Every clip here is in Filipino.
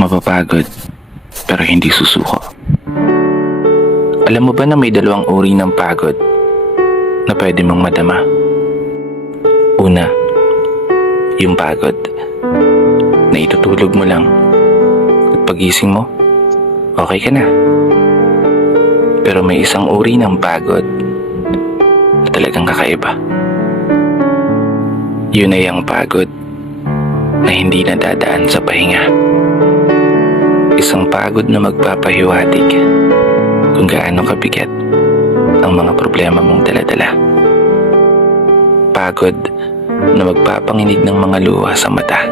Mapapagod, pero hindi susuko. Alam mo ba na may dalawang uri ng pagod na pwede mong madama? Una, yung pagod na itutulog mo lang at pagising mo, okay ka na. Pero may isang uri ng pagod na talagang kakaiba. Yun ay ang pagod na hindi nadadaan sa pahinga. Isang pagod na magpapahiwatig kung gaano kabigat ang mga problema mong daladala. Pagod na magpapanginig ng mga luha sa mata.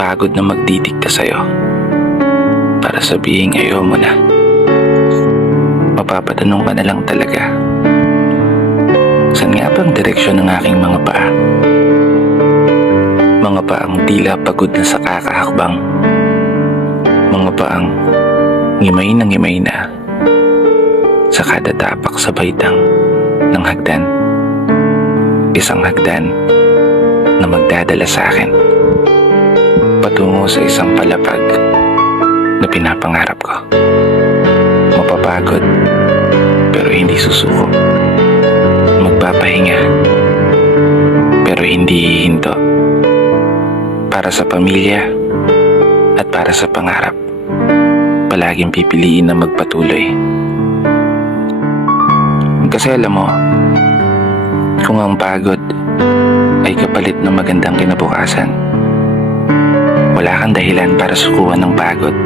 Pagod na magdidikta sa'yo para sabihin ayaw mo na. Mapapatanong ka na lang talaga, saan nga ba ang direksyon ng aking mga paa? Mga paang tila pagod na sa kakahakbang. Mga paang ngimay na sa kada tapak sa baitang ng hagdan. Isang hagdan na magdadala sa akin patungo sa isang palapag na pinapangarap ko. Mapapagod, pero hindi susuko. Magpapahinga, pero hindi hihinto. Para sa pamilya at para sa pangarap, palaging pipiliin na magpatuloy. Kasi alam mo, kung ang pagod ay kapalit ng magandang kinabukasan, wala kang dahilan para sukuan ng pagod.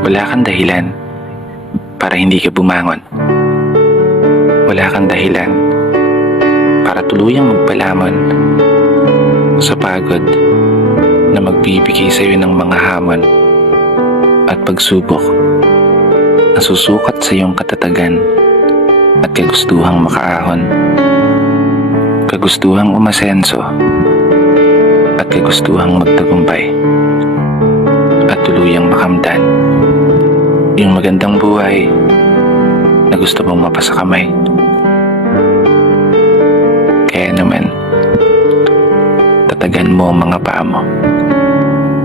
Wala kang dahilan para hindi ka bumangon. Wala kang dahilan para tuluyang magpalamon sa pagod na magbibigay sa iyo ng mga hamon at pagsubok na susukat sa iyong katatagan at kagustuhang makaahon, kagustuhang umasenso at kagustuhang magtagumpay at tuluyang makamtan yung magandang buhay na gusto mong mapasa kamay. Kaya naman, tatagan mo ang mga paa mo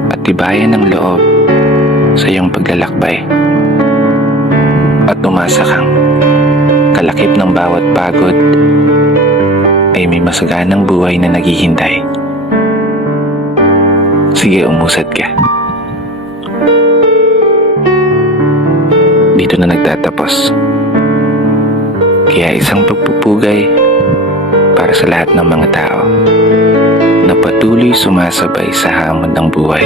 at tibayan ng loob sa iyong paglalakbay at umasa kang kalakip ng bawat pagod ay may masaganang buhay na naghihintay. Sige, umusad ka. Dito na nagtatapos. Kaya isang pagpupugay para sa lahat ng mga tao na patuloy sumasabay sa hamon ng buhay.